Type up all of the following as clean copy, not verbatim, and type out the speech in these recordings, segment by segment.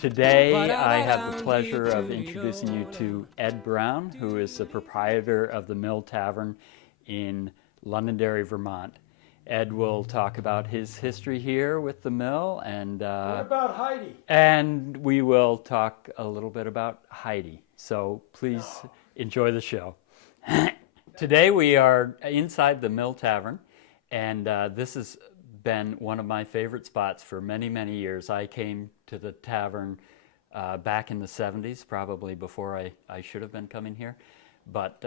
Today, I have the pleasure of introducing you to Ed Brown, who is the proprietor of the Mill Tavern in Londonderry, Vermont. Ed will talk about his history here with the mill, and what about Heidi? And we will talk a little bit about Heidi. So please enjoy the show. Today we are inside the Mill Tavern, and this has been one of my favorite spots for many, many years. I came to the tavern back in the 70s, probably before I should have been coming here. But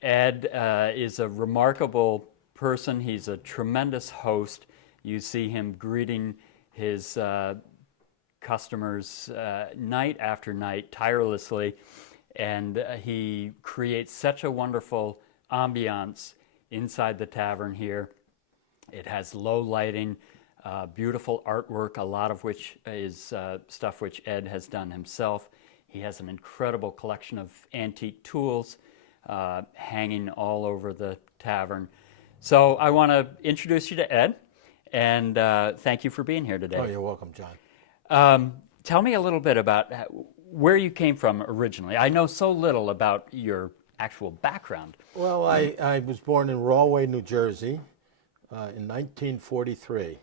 Ed is a remarkable person. He's a tremendous host. You see him greeting his customers night after night tirelessly, and he creates such a wonderful ambiance inside the tavern here. It has low lighting, beautiful artwork, a lot of which is stuff which Ed has done himself. He has an incredible collection of antique tools hanging all over the tavern. So I want to introduce you to Ed, and thank you for being here today. Oh, you're welcome, John. Tell me a little bit about where you came from originally. I know so little about your actual background. Well, I was born in Rahway, New Jersey in 1943,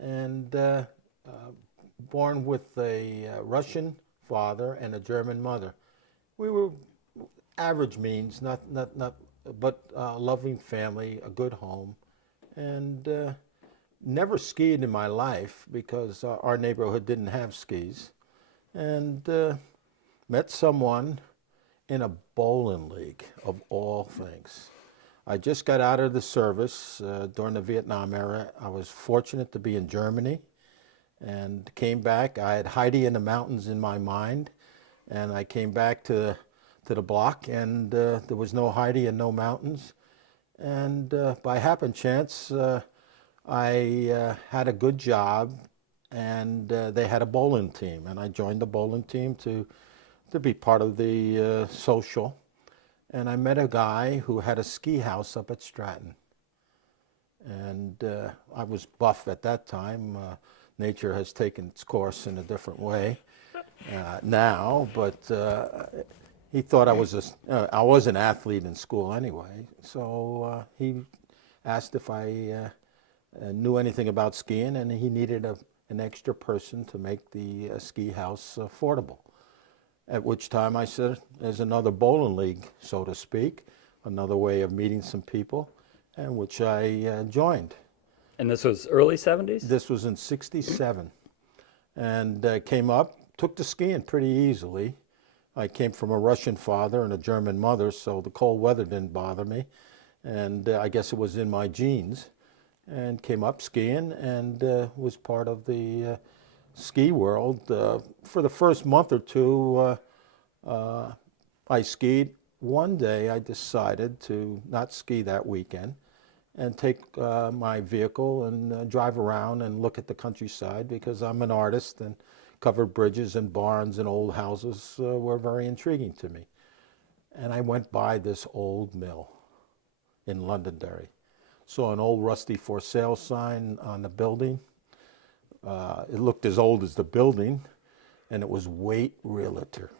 and born with a Russian father and a German mother. We were average means, but a loving family, a good home, and never skied in my life because our neighborhood didn't have skis, and met someone in a bowling league, of all things. I just got out of the service during the Vietnam era. I was fortunate to be in Germany and came back. I had Heidi in the Mountains in my mind, and I came back to the block, and there was no Heidi and no mountains. And by happen chance, I had a good job, and they had a bowling team, and I joined the bowling team to be part of the social. And I met a guy who had a ski house up at Stratton. And I was buff at that time. Nature has taken its course in a different way now, but he thought I was an athlete in school anyway. So he asked if I knew anything about skiing, and he needed an extra person to make the ski house affordable. At which time I said, there's another bowling league, so to speak, another way of meeting some people, and which I joined. And this was early 70s? This was in '67. And came up, took to skiing pretty easily. I came from a Russian father and a German mother, so the cold weather didn't bother me. And I guess it was in my genes. And came up skiing and was part of the ski world. For the first month or two, I skied. One day I decided to not ski that weekend and take my vehicle and drive around and look at the countryside, because I'm an artist, and covered bridges and barns and old houses were very intriguing to me. And I went by this old mill in Londonderry. Saw an old rusty for sale sign on the building. It looked as old as the building, and it was Wright Realtor,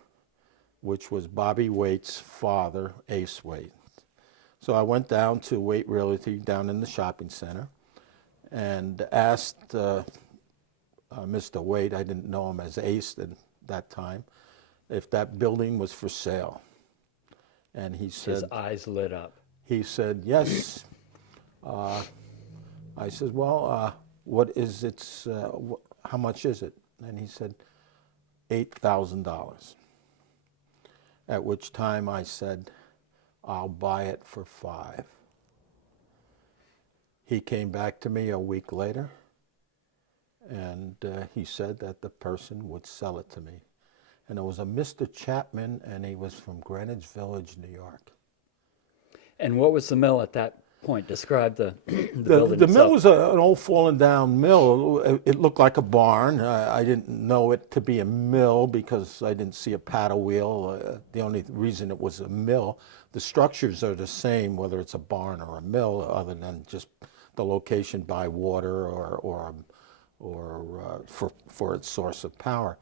which was Bobby Waite's father, Ace Waite. So I went down to Wright Realty down in the shopping center and asked Mr. Waite, I didn't know him as Ace at that time, if that building was for sale. And he said... His eyes lit up. He said, yes. I said, well, what is its, how much is it? And he said, $8,000. At which time I said, I'll buy it for $5,000. He came back to me a week later, and he said that the person would sell it to me. and it was a Mr. Chapman, and he was from Greenwich Village, New York. And what was the mill at that point? Describe the building The mill itself. was an old fallen down mill. It looked like a barn. I didn't know it to be a mill because I didn't see a paddle wheel. The only reason it was a mill, the structures are the same whether it's a barn or a mill, other than just the location by water or for its source of power.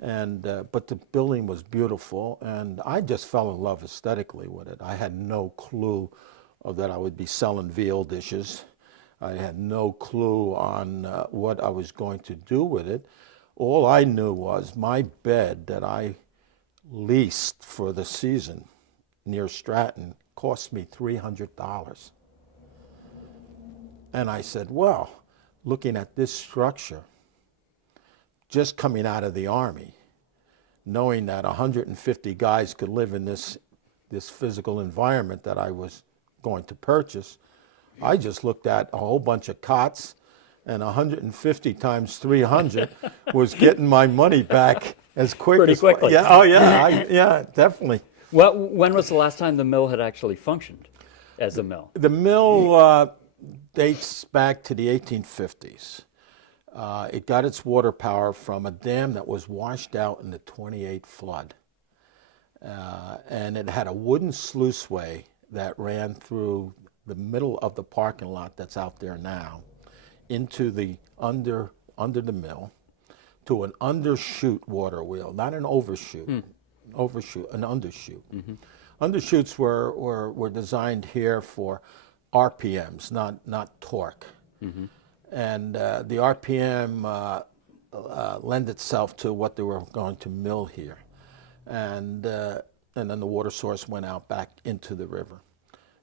And but the building was beautiful, and I just fell in love aesthetically with it. I had no clue that I would be selling veal dishes. I had no clue on what I was going to do with it. All I knew was my bed that I leased for the season near Stratton cost me $300. And I said, well, looking at this structure, just coming out of the Army, knowing that 150 guys could live in this physical environment that I was going to purchase, I just looked at a whole bunch of cots, and 150 times 300 was getting my money back as quick Pretty as quickly. Yeah, oh yeah, yeah, definitely. Well, when was the last time the mill had actually functioned as a mill? The mill dates back to the 1850s. It got its water power from a dam that was washed out in the 28 flood. And it had a wooden sluiceway that ran through the middle of the parking lot that's out there now into the under the mill to an undershoot water wheel, not an overshoot, an undershoot. Undershoots were designed here for RPMs, not torque. And the RPM lend itself to what they were going to mill here. And then the water source went out back into the river.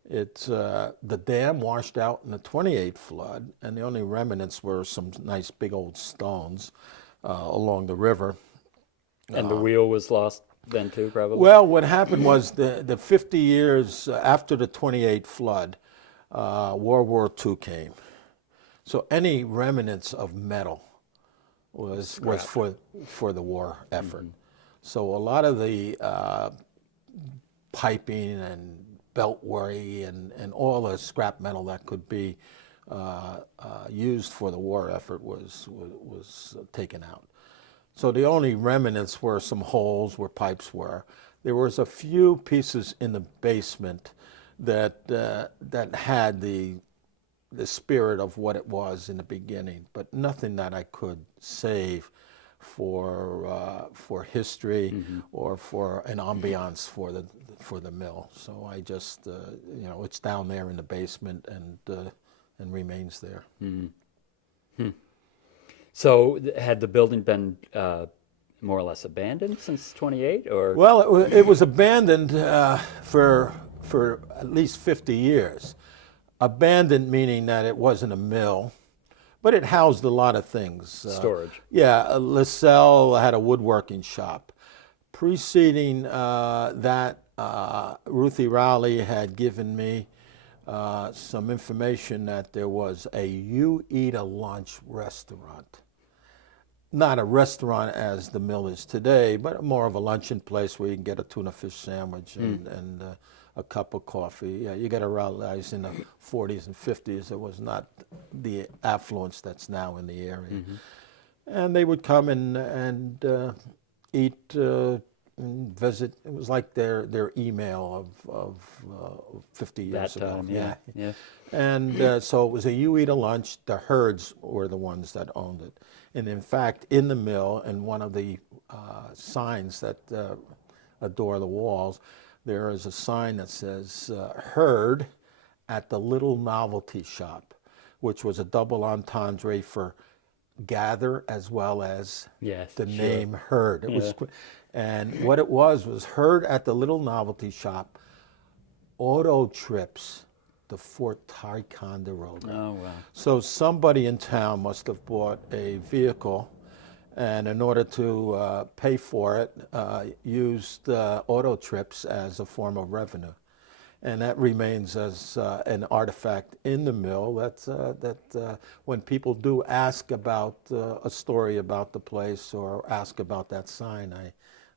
It's the dam washed out in the 28 flood, and the only remnants were some nice big old stones along the river. And the wheel was lost then too, probably? Well, what happened was the 50 years after the 28 flood, World War II came. So any remnants of metal was for the war effort. So a lot of the piping and beltway and all the scrap metal that could be used for the war effort was taken out. So the only remnants were some holes where pipes were. There was a few pieces in the basement that had the spirit of what it was in the beginning, but nothing that I could save for history or for an ambiance for the mill. So I just it's down there in the basement and remains there. So had the building been more or less abandoned since 28, or? Well, it was abandoned for at least 50 years. Abandoned meaning that it wasn't a mill, but it housed a lot of things. Storage. Yeah, LaSalle had a woodworking shop. Preceding that, Ruthie Rowley had given me some information that there was a You Eat a Lunch restaurant. Not a restaurant as the mill is today, but more of a luncheon place where you can get a tuna fish sandwich and a cup of coffee. Yeah, you got to realize in the 40s and 50s it was not the affluence that's now in the area. And they would come and eat and visit. It was like their email of 50 years That ago. time, yeah. And so it was a You Eat a Lunch. The Herds were the ones that owned it. And in fact, in the mill, and one of the signs that adorn the walls, there is a sign that says Herd at the Little Novelty Shop, which was a double entendre for gather as well as the name Herd. It was, and what it was Herd at the Little Novelty Shop, auto trips to Fort Ticonderoga. Oh, wow. So somebody in town must have bought a vehicle, and in order to pay for it, used auto trips as a form of revenue. And that remains as an artifact in the mill that when people do ask about a story about the place or ask about that sign,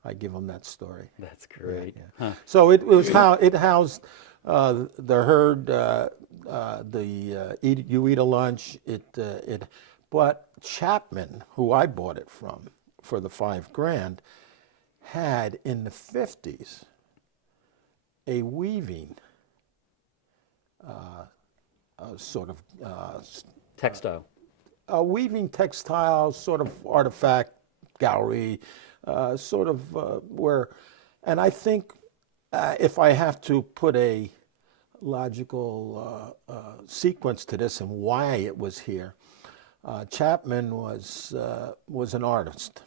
I give them that story. That's great. Yeah. Huh. So it housed the herd. You eat a lunch. But Chapman, who I bought it from for the $5,000, had in the 50s a weaving sort of Textile. a weaving textile sort of artifact gallery, where, and I think if I have to put a logical sequence to this and why it was here, Chapman was an artist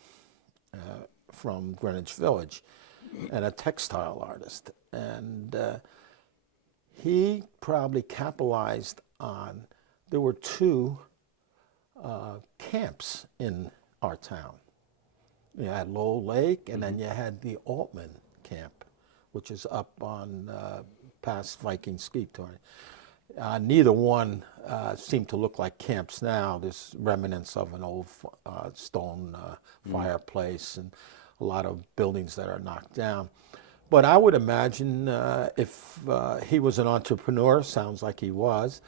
from Greenwich Village and a textile artist, and he probably capitalized on. There were two camps in our town. You had Lowell Lake, and then you had the Altman camp, which is up on past Viking Ski Tour. Neither one seem to look like camps now. There's remnants of an old stone fireplace and a lot of buildings that are knocked down. But I would imagine if he was an entrepreneur, sounds like he was,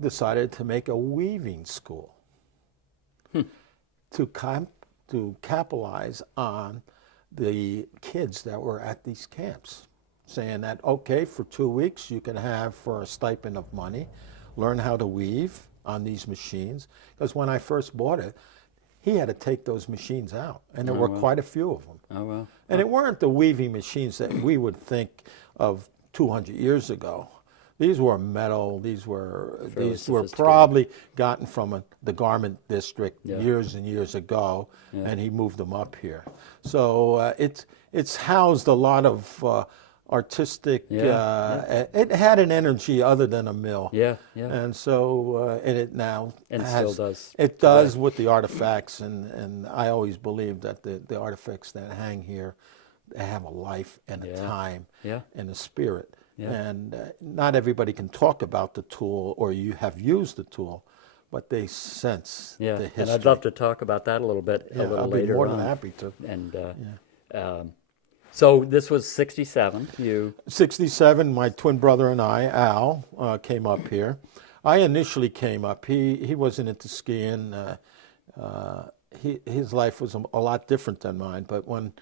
decided to make a weaving school to capitalize on the kids that were at these camps, saying that, okay, for 2 weeks you can have, for a stipend of money, learn how to weave on these machines. Because when I first bought it, he had to take those machines out, and there were quite a few of them. Oh, well. And it weren't the weaving machines that we would think of 200 years ago. These were metal. These were probably gotten from the garment district years and years ago, and he moved them up here. So it's housed a lot of artistic. It had an energy other than a mill. Yeah. And so and it now still does. It does with the artifacts, and I always believe that the artifacts that hang here, they have a life and a time and a spirit. And not everybody can talk about the tool, or you have used the tool, but they sense the history. And I'd love to talk about that a little bit later on. I'll be more than happy to. And so this was 67. 67, my twin brother and I, Al, came up here. I initially came up. He wasn't into skiing. His life was a lot different than mine, but when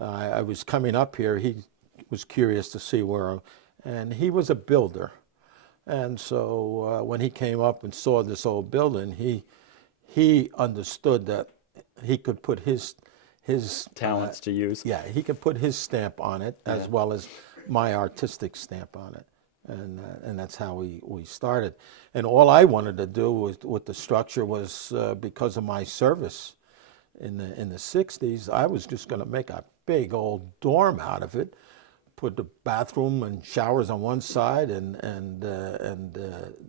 I was coming up here, he was curious to see and he was a builder. And so when he came up and saw this old building, he understood that he could put his talents to use. Yeah, he could put his stamp on it as well as my artistic stamp on it. And that's how we started. And all I wanted to do with the structure was because of my service in the 60s, I was just going to make a big old dorm out of it, put the bathroom and showers on one side, and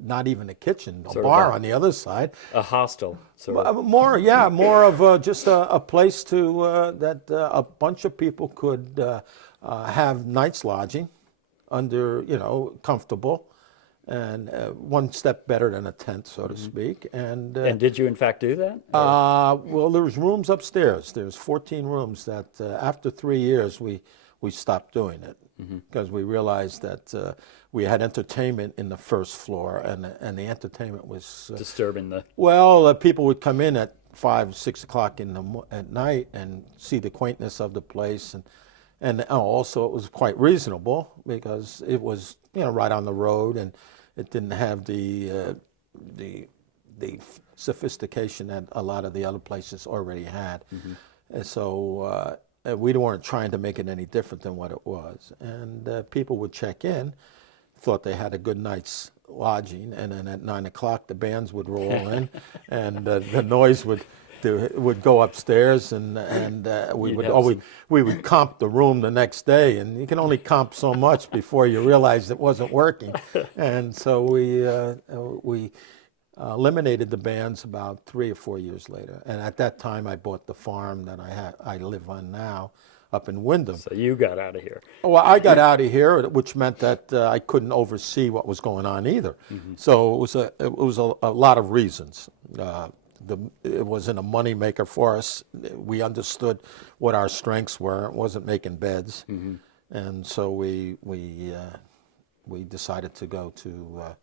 not even a kitchen, a bar on the other side. A hostel, sort of. More of just a place that a bunch of people could have nights lodging under, comfortable, and one step better than a tent, so to speak. And did you in fact do that? Well, there's rooms upstairs. There's 14 rooms that after 3 years we stopped doing it because we realized that we had entertainment in the first floor, and the entertainment was disturbing the. Well, people would come in at 5, 6 o'clock at night and see the quaintness of the place, and also it was quite reasonable because it was right on the road, and it didn't have the sophistication that a lot of the other places already had. And so we weren't trying to make it any different than what it was. And people would check in, thought they had a good night's lodging, and then at 9 o'clock the bands would roll in, and the noise would go upstairs, and we would comp the room the next day, and you can only comp so much before you realize it wasn't working. And so we eliminated the bands about 3 or 4 years later. And at that time, I bought the farm that I live on now, up in Wyndham. So you got out of here. Well, I got out of here, which meant that I couldn't oversee what was going on either. So it was a lot of reasons it wasn't a money maker for us. We understood what our strengths were. It wasn't making beds, and so we decided to go to.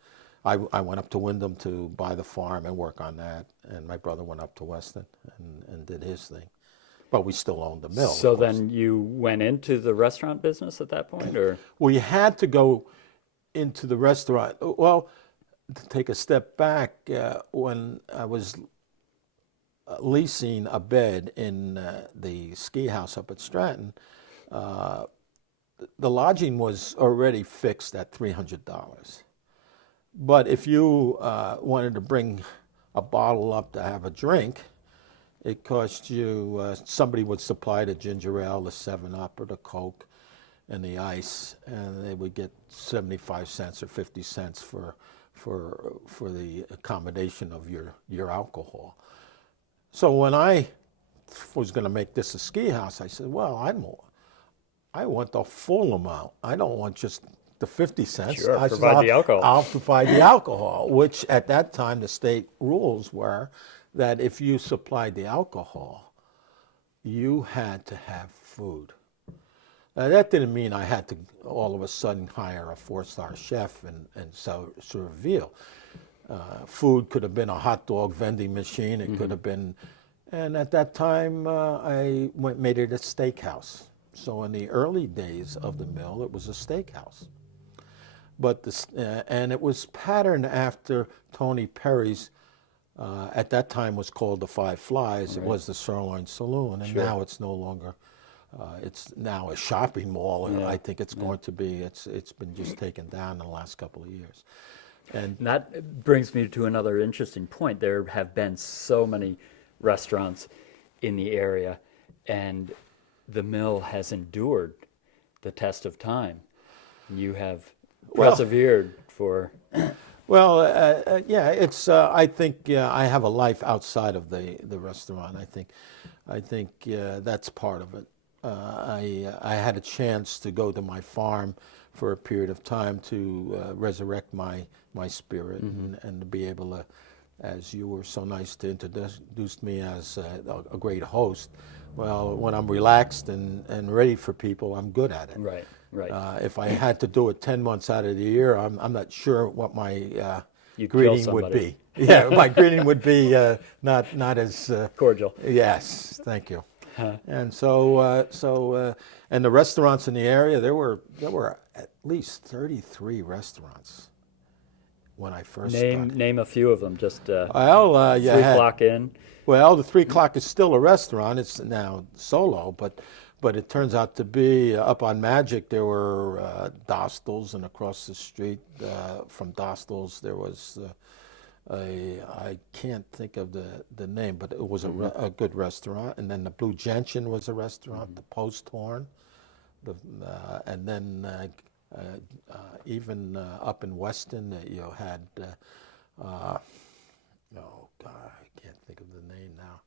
I went up to Wyndham to buy the farm and work on that, and my brother went up to Weston and did his thing. But we still owned the mill. So then you went into the restaurant business at that point, or? We had to go into the restaurant. Well, to take a step back, when I was leasing a bed in the ski house up at Stratton, the lodging was already fixed at $300. But if you wanted to bring a bottle up to have a drink, it cost you, somebody would supply the ginger ale, the 7-Up, or the Coke, and the ice, and they would get 75 cents or 50 cents for the accommodation of your alcohol. So when I was going to make this a ski house, I said, well, I want the full amount. I don't want just the 50 cents. Sure, I said, provide the alcohol. I'll provide the alcohol, which at that time the state rules were that if you supplied the alcohol, you had to have food. Now, that didn't mean I had to all of a sudden hire a 4-star chef and serve veal. Food could have been a hot dog vending machine. It could have been, and at that time I made it a steakhouse. So in the early days of the mill, it was a steakhouse. But and it was patterned after Tony Perry's. At that time was called the Five Flies. Right. It was the Sirloin Saloon, and now it's no longer. It's now a shopping mall, and I think it's going to be. It's been just taken down in the last couple of years. And that brings me to another interesting point. There have been so many restaurants in the area, and the mill has endured the test of time. You have persevered for. Well, yeah, it's. I think I have a life outside of the restaurant. I think that's part of it. I had a chance to go to my farm for a period of time to resurrect my spirit and to be able to, as you were so nice to introduce me as a great host. Well, when I'm relaxed and ready for people, I'm good at it. Right. If I had to do it 10 months out of the year, I'm not sure what my greeting would be. Yeah, my greeting would be not as cordial. Yes, thank you. And so and the restaurants in the area, there were at least 33 restaurants when I first started. Name a few of them. Just 3 O'clock Inn. Well, the 3 o'clock is still a restaurant. It's now solo, but it turns out to be up on Magic. There were Dostals, and across the street from Dostals there was I can't think of the name, but it was a good restaurant. And then the Blue Gentian was a restaurant, the Post Horn, and then even up in Weston you had oh God, I can't think of the name now.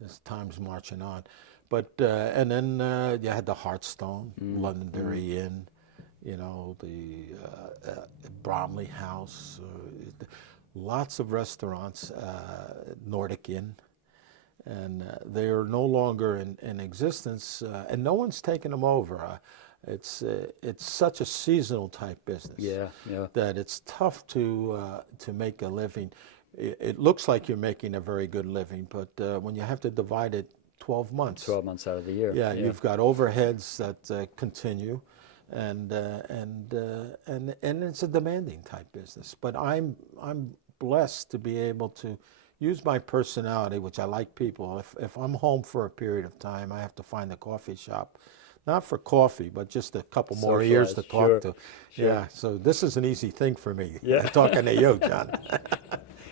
This time's marching on. But and then you had the Hearthstone, Londonderry Inn, the Bromley House, lots of restaurants, Nordic Inn, and they are no longer in existence, and no one's taken them over. It's such a seasonal type business that it's tough to make a living. It looks like you're making a very good living, but when you have to divide it 12 months. 12 months out of the year. Yeah, you've got overheads that continue, and it's a demanding type business. But I'm blessed to be able to use my personality, which I like people. If I'm home for a period of time, I have to find a coffee shop, not for coffee, but just a couple more ears to talk to. Sure. Yeah, so this is an easy thing for me. Talking to you, John.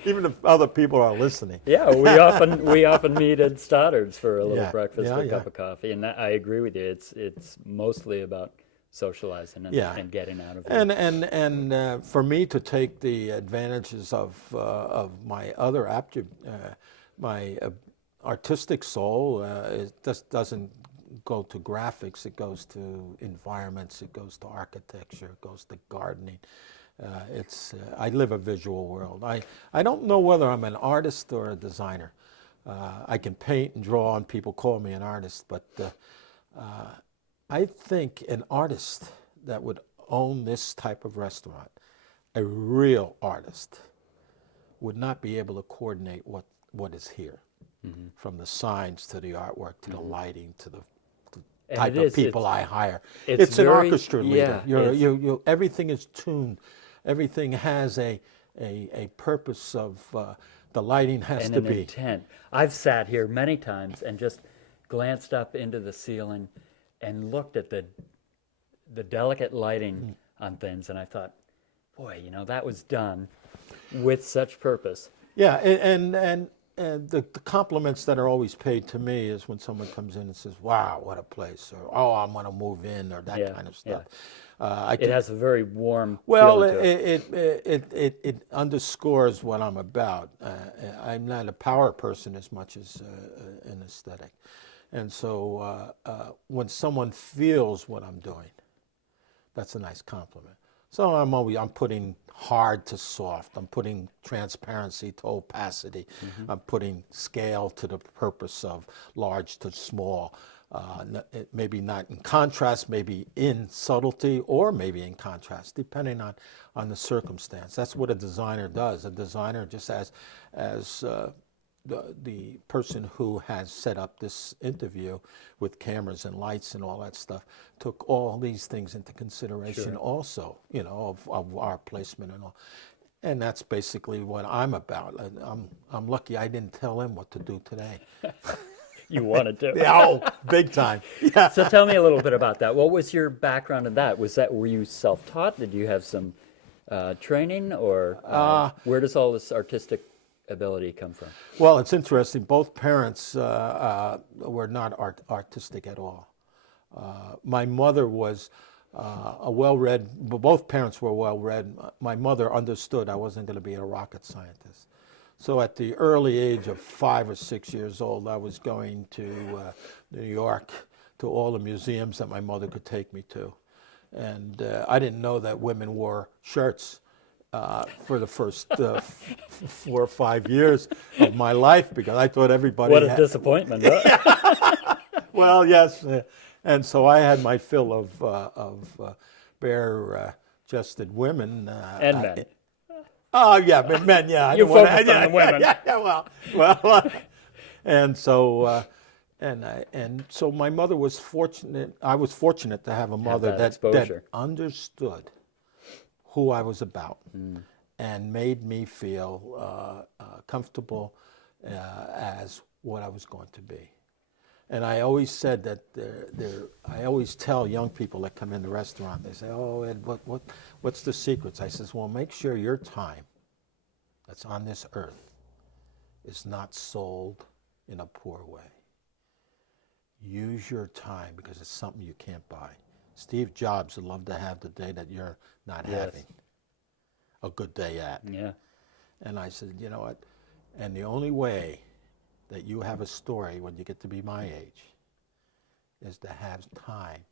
Even if other people are listening. Yeah, we often meet at Stoddard's for a little breakfast, a cup of coffee, and I agree with you. It's mostly about socializing and getting out of it. And for me to take the advantages of my other my artistic soul, it just doesn't go to graphics. It goes to environments. It goes to architecture. It goes to gardening. I live a visual world. I don't know whether I'm an artist or a designer. I can paint and draw, and people call me an artist, but I think an artist that would own this type of restaurant, a real artist, would not be able to coordinate what is here, from the signs to the artwork to the lighting to the type of people I hire. It's an orchestra leader. Everything is tuned. Everything has a purpose of the lighting has and to an be. intent. I've sat here many times and just glanced up into the ceiling and looked at the delicate lighting on things, and I thought, boy, that was done with such purpose. Yeah, and the compliments that are always paid to me is when someone comes in and says, "Wow, what a place," or "Oh, I'm going to move in," or that kind of stuff. It has a very warm well, feeling to it. it underscores what I'm about. I'm not a power person as much as an aesthetic, and so when someone feels what I'm doing, that's a nice compliment. So I'm putting hard to soft. I'm putting transparency to opacity. I'm putting scale to the purpose of large to small. Maybe not in contrast, maybe in subtlety, or maybe in contrast, depending on the circumstance. That's what a designer does. A designer, just as the person who has set up this interview with cameras and lights and all that stuff, took all these things into consideration also, of our placement and all. And that's basically what I'm about. I'm lucky I didn't tell him what to do today. You wanted to. Oh, big time. Yeah. So tell me a little bit about that. What was your background in that? Were you self-taught? Did you have some training, or where does all this artistic ability come from? Well, it's interesting. Both parents were not artistic at all. My mother was a well-read, both parents were well-read. My mother understood I wasn't going to be a rocket scientist. So at the early age of 5 or 6 years old, I was going to New York, to all the museums that my mother could take me to. And I didn't know that women wore shirts for the first 4 or 5 years of my life, because I thought everybody What a disappointment. Huh? Well, yes. And so I had my fill of bare-chested women. And men. Oh, yeah, but men, yeah. You focused on the women. Yeah, well. And so, so my mother was fortunate. I was fortunate to have a mother that understood who I was about and made me feel comfortable as what I was going to be. And I always said that I always tell young people that come in the restaurant, they say, "Oh, Ed, what's the secrets?" I says, "Well, make sure your time that's on this earth is not sold in a poor way. Use your time, because it's something you can't buy." Steve Jobs would love to have the day that you're not having a good day at. Yeah. And I said, you know what? And the only way that you have a story when you get to be my age is to have time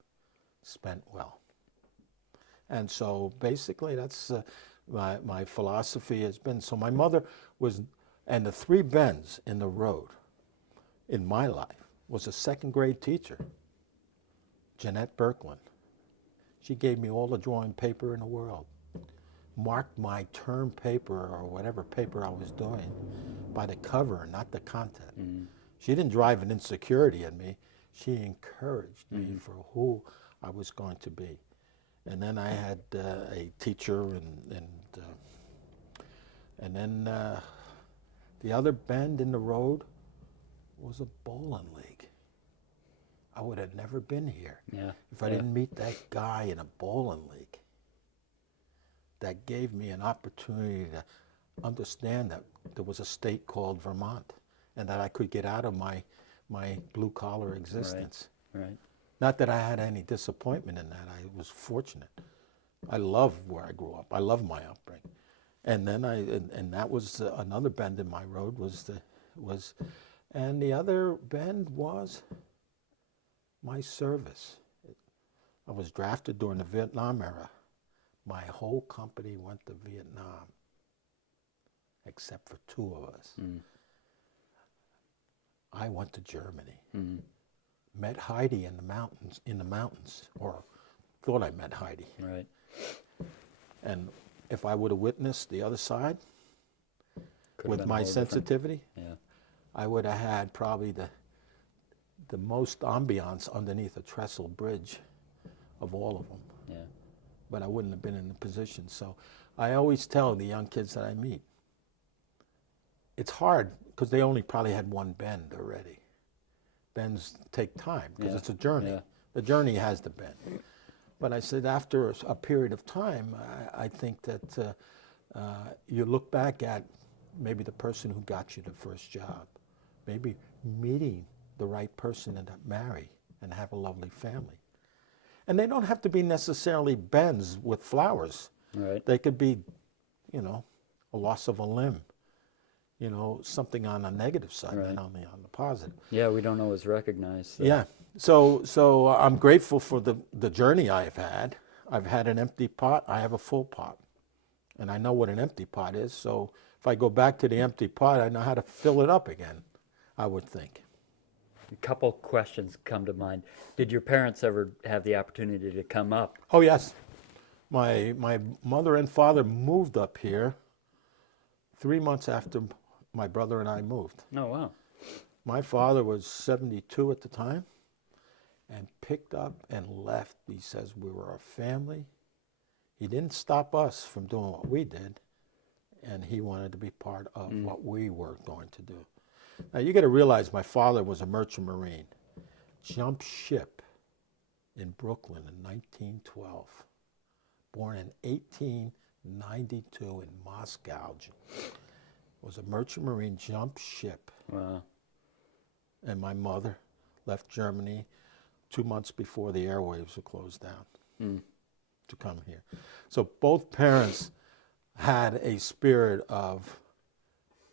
spent well. And so basically that's my philosophy has been. So my mother was, and the 3 bends in the road in my life was a 2nd grade teacher, GNAT Berkland. She gave me all the drawing paper in the world, marked my term paper or whatever paper I was doing by the cover, not the content. She didn't drive an insecurity in me. She encouraged me for who I was going to be. And then I had a teacher, and then the other bend in the road was a bowling league. I would have never been here if I didn't meet that guy in a bowling league. That gave me an opportunity to understand that there was a state called Vermont, and that I could get out of my blue-collar existence. Right. Not that I had any disappointment in that. I was fortunate. I love where I grew up. I love my upbringing. And then and that was another bend in my road and the other bend was my service. I was drafted during the Vietnam era. My whole company went to Vietnam, except for 2 of us. I went to Germany, met Heidi in the mountains, or thought I met Heidi. Right. And if I would have witnessed the other side, Could've with been my all different. sensitivity, Yeah. I would have had probably the most ambiance underneath a trestle bridge of all of them. Yeah. But I wouldn't have been in the position. So I always tell the young kids that I meet, it's hard because they only probably had one bend already. Bends take time because Yeah. it's a journey. Yeah. The journey has the bend. But I said after a period of time, I think that you look back at maybe the person who got you the first job, maybe meeting the right person and marry and have a lovely family. And they don't have to be necessarily bends with flowers. Right. They could be, a loss of a limb, something on a negative side, Right. not only on the positive. Yeah, we don't always recognize. Yeah. So I'm grateful for the journey I've had. I've had an empty pot. I have a full pot. And I know what an empty pot is. So if I go back to the empty pot, I know how to fill it up again, I would think. A couple questions come to mind. Did your parents ever have the opportunity to come up? Oh, yes. My mother and father moved up here 3 months after my brother and I moved. Oh, wow. My father was 72 at the time and picked up and left. He says we were a family. He didn't stop us from doing what we did, and he wanted to be part of what we were going to do. Now, you got to realize my father was a merchant marine, jumped ship in Brooklyn in 1912, born in 1892 in Moscow. Was a merchant marine, jumped ship. Wow. And my mother left Germany 2 months before the airwaves were closed down to come here. So both parents had a spirit of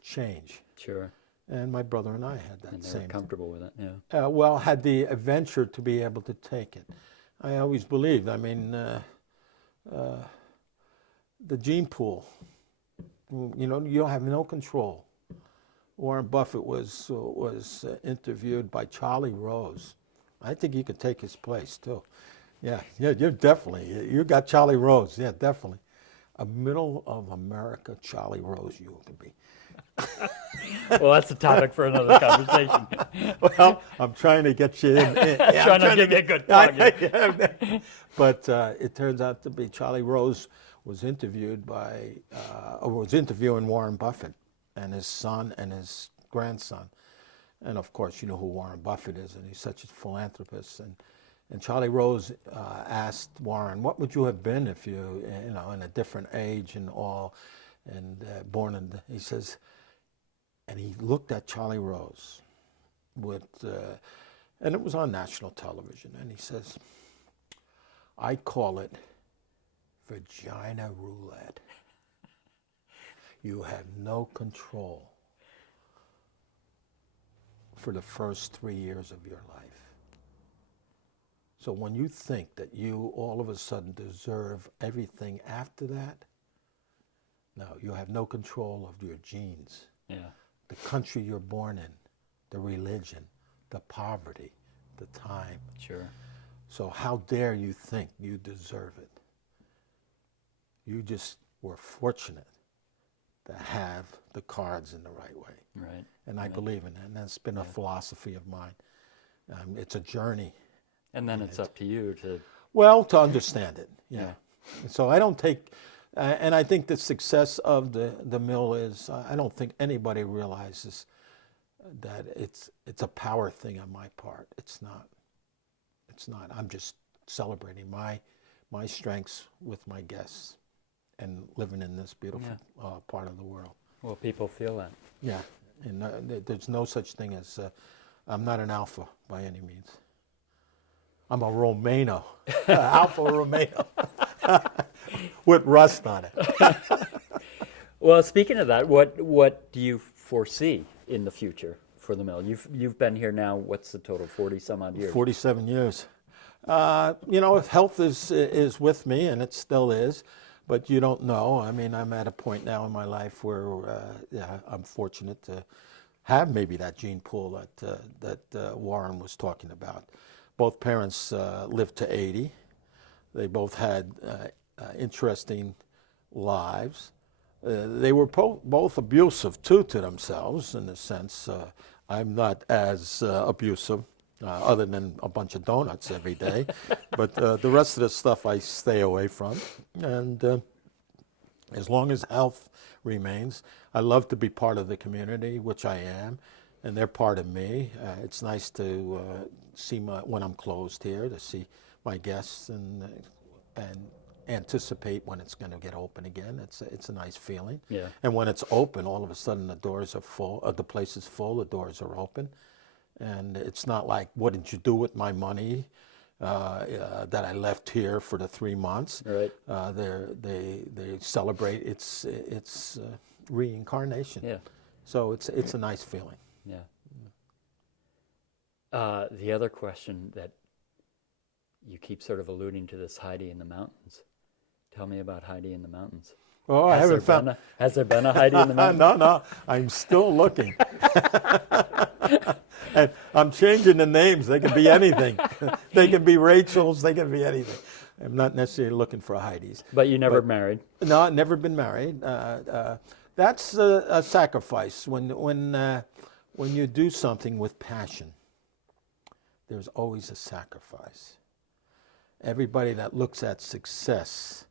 change. Sure. And my brother and I had that And they same. were comfortable with it, yeah. Well, had the adventure to be able to take it. I always believed, the gene pool, you have no control. Warren Buffett was interviewed by Charlie Rose. I think you could take his place too. Yeah, you got Charlie Rose. Yeah, definitely. A middle of America Charlie Rose you could be. Well, that's a topic for another conversation. Well, I'm trying to get you in. Yeah, Trying to give you a good target. But it turns out to be Charlie Rose was interviewing Warren Buffett and his son and his grandson. And of course, you know who Warren Buffett is, and he's such a philanthropist. And Charlie Rose asked Warren, what would you have been if you in a different age and all, and born in, he says, and he looked at Charlie Rose and it was on national television, and he says, I call it vagina roulette. You have no control for the first 3 years of your life. So when you think that you all of a sudden deserve everything after that, no, you have no control of your genes, the country you're born in, the religion, the poverty, the time. Sure. So how dare you think you deserve it? You just were fortunate to have the cards in the right way. Right. And I believe in it, and that's been a philosophy of mine. It's a journey. And then it's up to you to... Well, to understand it, yeah. So I don't take, and I think the success of the mill is, I don't think anybody realizes that it's a power thing on my part. It's not. It's not. I'm just celebrating my strengths with my guests and living in this beautiful part of the world. Well, people feel that. Yeah, and there's no such thing as, I'm not an alpha by any means. I'm a Romano, Alpha Romano, with rust on it. Well, speaking of that, what do you foresee in the future for the mill? You've been here now, what's the total, 40 some odd years? 47 years. If health is with me, and it still is, but you don't know. I mean, I'm at a point now in my life where yeah, I'm fortunate to have maybe that gene pool that Warren was talking about. Both parents lived to 80. They both had interesting lives. They were both abusive too to themselves in a sense. I'm not as abusive, other than a bunch of donuts every day, but the rest of the stuff I stay away from. And as long as health remains, I love to be part of the community, which I am, and they're part of me. It's nice to see when I'm closed here, to see my guests and anticipate when it's going to get open again. It's a nice feeling. Yeah. And when it's open, all of a sudden the doors are full. The place is full. The doors are open, and it's not like, what did you do with my money that I left here for the 3 months? Right. They celebrate its reincarnation. Yeah. So it's a nice feeling. Yeah. The other question that you keep sort of alluding to, this Heidi in the mountains. Tell me about Heidi in the mountains. Oh, I haven't found. Has there been a Heidi in the mountains? No, I'm still looking. And I'm changing the names. They can be anything. They can be Rachel's. They can be anything. I'm not necessarily looking for Heidi's. But you never married? No, I've never been married. That's a sacrifice. When you do something with passion, there's always a sacrifice. Everybody that looks at success,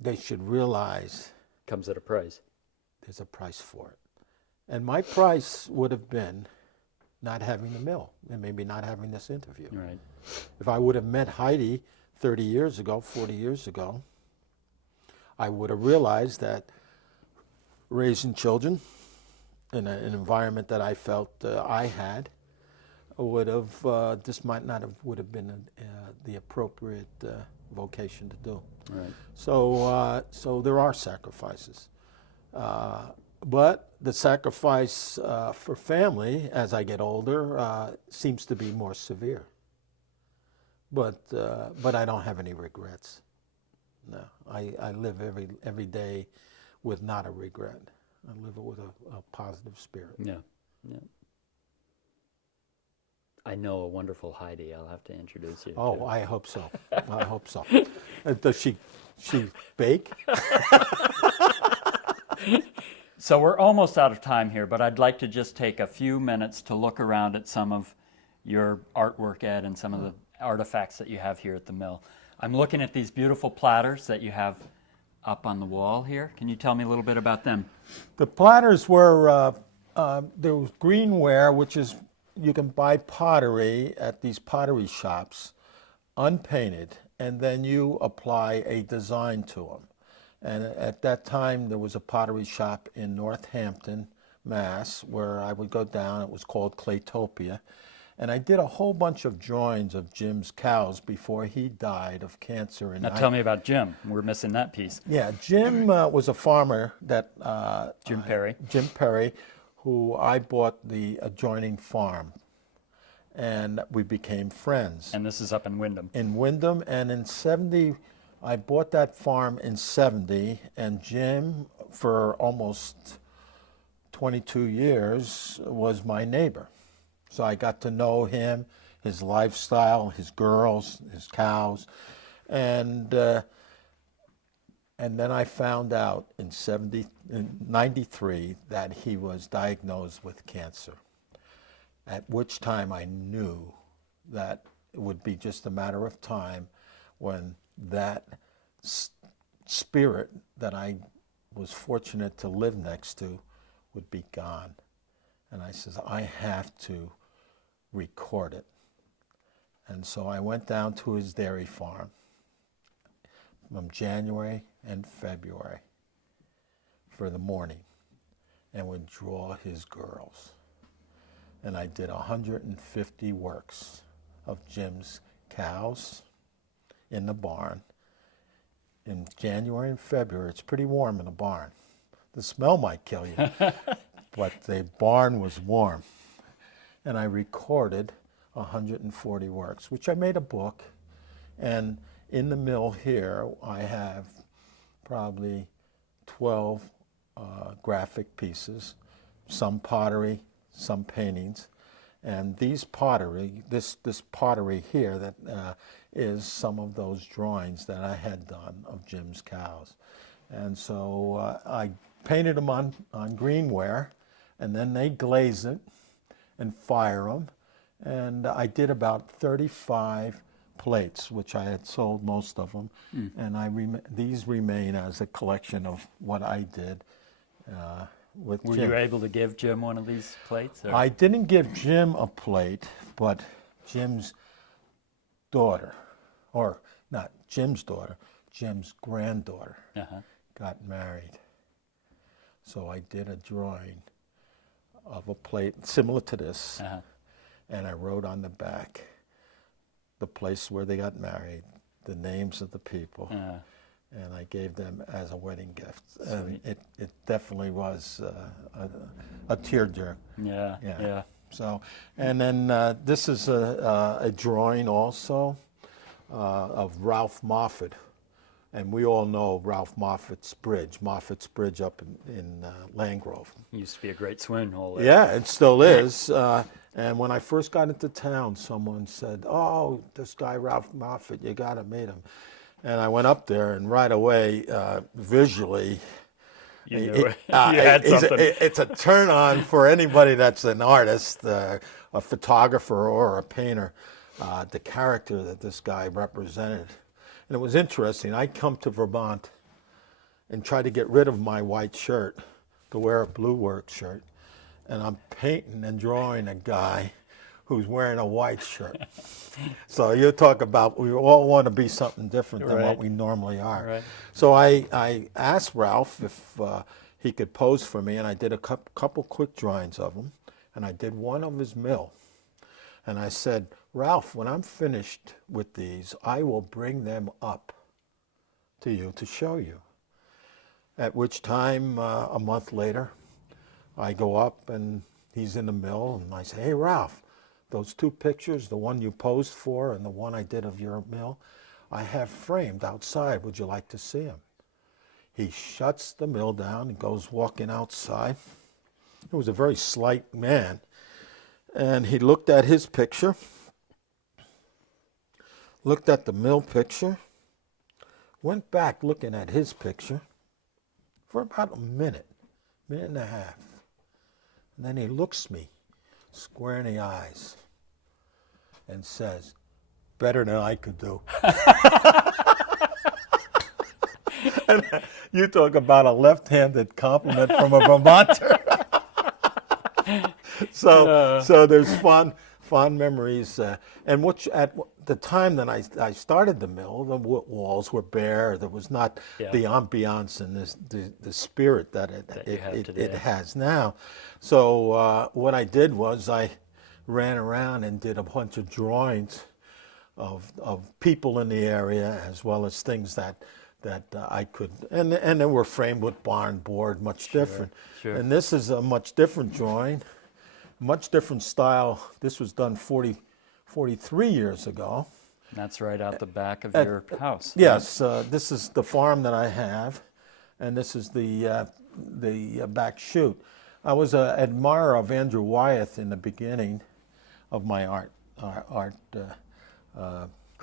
they should realize Comes at a price. there's a price for it. And my price would have been not having the mill and maybe not having this interview. Right. If I would have met Heidi 30 years ago, 40 years ago, I would have realized that raising children in an environment that I felt I had would have, this might not have, would have been the appropriate vocation to do. Right. So there are sacrifices. But the sacrifice for family as I get older seems to be more severe. But I don't have any regrets. No, I live every day with not a regret. I live it with a positive spirit. Yeah. Yeah. I know a wonderful Heidi. I'll have to introduce you. Oh, to. I hope so. I hope so. Does she bake? So we're almost out of time here, but I'd like to just take a few minutes to look around at some of your artwork, Ed, and some of the artifacts that you have here at the mill. I'm looking at these beautiful platters that you have up on the wall here. Can you tell me a little bit about them? The platters were, there was greenware, which is, you can buy pottery at these pottery shops, unpainted, and then you apply a design to them. And at that time, there was a pottery shop in Northampton, Mass, where I would go down. It was called Claytopia. And I did a whole bunch of drawings of Jim's cows before he died of cancer. Now tell me about Jim. We're missing that piece. Yeah, Jim was a farmer that... Jim Perry. Jim Perry, who I bought the adjoining farm. And we became friends. And this is up in Wyndham. In Wyndham, and in 70, I bought that farm in 70, and Jim, for almost 22 years, was my neighbor. So I got to know him, his lifestyle, his girls, his cows, and then I found out in 93 that he was diagnosed with cancer, at which time I knew that it would be just a matter of time when that spirit that I was fortunate to live next to would be gone. And I says, I have to record it. And so I went down to his dairy farm from January and February for the morning and would draw his girls. And I did 150 works of Jim's cows in the barn. In January and February, it's pretty warm in the barn. The smell might kill you, but the barn was warm. And I recorded 140 works, which I made a book. And in the mill here, I have probably 12 graphic pieces, some pottery, some paintings. And these pottery, this pottery here, that is some of those drawings that I had done of Jim's cows. And so I painted them on greenware, and then they glaze it and fire them. And I did about 35 plates, which I had sold most of them. And these remain as a collection of what I did with Were Jim. you able to give Jim one of these plates? Or? I didn't give Jim a plate, but Jim's daughter, or not Jim's daughter, Jim's granddaughter got married. So I did a drawing of a plate similar to this, and I wrote on the back the place where they got married, the names of the people, and I gave them as a wedding gift. And it definitely was a tearjerker. Yeah. So, and then this is a drawing also of Ralph Moffat. And we all know Ralph Moffat's Bridge up in Landgrove. Used to be a great swimming hole there. Yeah, it still is. And when I first got into town, someone said, "Oh, this guy Ralph Moffat, you got to meet him." And I went up there, and right away, visually, You knew it. You had something. it's a turn on for anybody that's an artist, a photographer or a painter, the character that this guy represented. And it was interesting. I come to Vermont and try to get rid of my white shirt to wear a blue work shirt. And I'm painting and drawing a guy who's wearing a white shirt. So you talk about, we all want to be something different than what we normally are. Right. So I asked Ralph if he could pose for me, and I did a couple quick drawings of him, and I did one of his mill. And I said, "Ralph, when I'm finished with these, I will bring them up to you to show you." At which time, a month later, I go up and he's in the mill, and I say, "Hey, Ralph, those two pictures, the one you posed for and the one I did of your mill, I have framed outside. Would you like to see them?" He shuts the mill down and goes walking outside. He was a very slight man. And he looked at his picture, looked at the mill picture, went back looking at his picture for about a minute and a half. And then he looks me square in the eyes and says, "Better than I could do." And you talk about a left-handed compliment from a Vermonter. So there's fond memories, and which at the time that I started the mill, the walls were bare. There was not the ambiance and the spirit that it has now. So what I did was I ran around and did a bunch of drawings of people in the area, as well as things that I could, and they were framed with barn board, much different. Sure. And this is a much different drawing. Much different style. This was done 43 years ago. That's right out the back of your house. Yes, this is the farm that I have, and this is the back chute. I was an admirer of Andrew Wyeth in the beginning of my art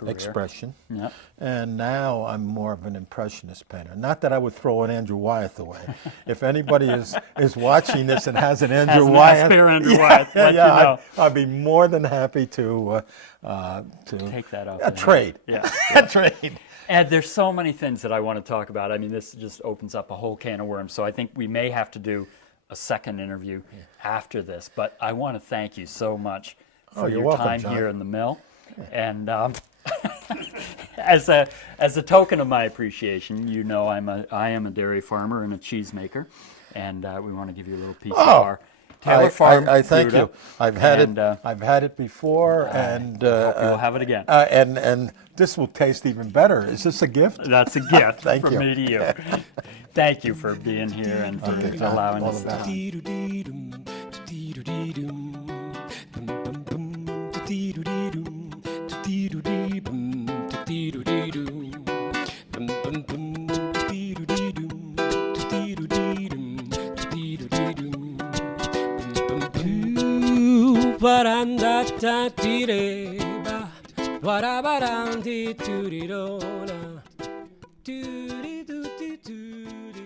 expression. Yep. And now I'm more of an impressionist painter. Not that I would throw an Andrew Wyeth away. If anybody is watching this and has an Andrew Wyeth, I'd be more than happy to take that off. A trade. Yeah. A trade. And there's so many things that I want to talk about. I mean, this just opens up a whole can of worms. So I think we may have to do a second interview after this. But I want to thank you so much for your welcome, time John. here in the mill. And as a token of my appreciation, you know I am a dairy farmer and a cheesemaker, and we want to give you a little piece of our Taylor Farm. I thank you. I've had and, it. I've had it before, and hope you'll have it again. And this will taste even better. Is this a gift? That's a gift Thank from you. me to you. Thank you for being here and for allowing us to. barandata tireba, barabarandi turirona, turidu.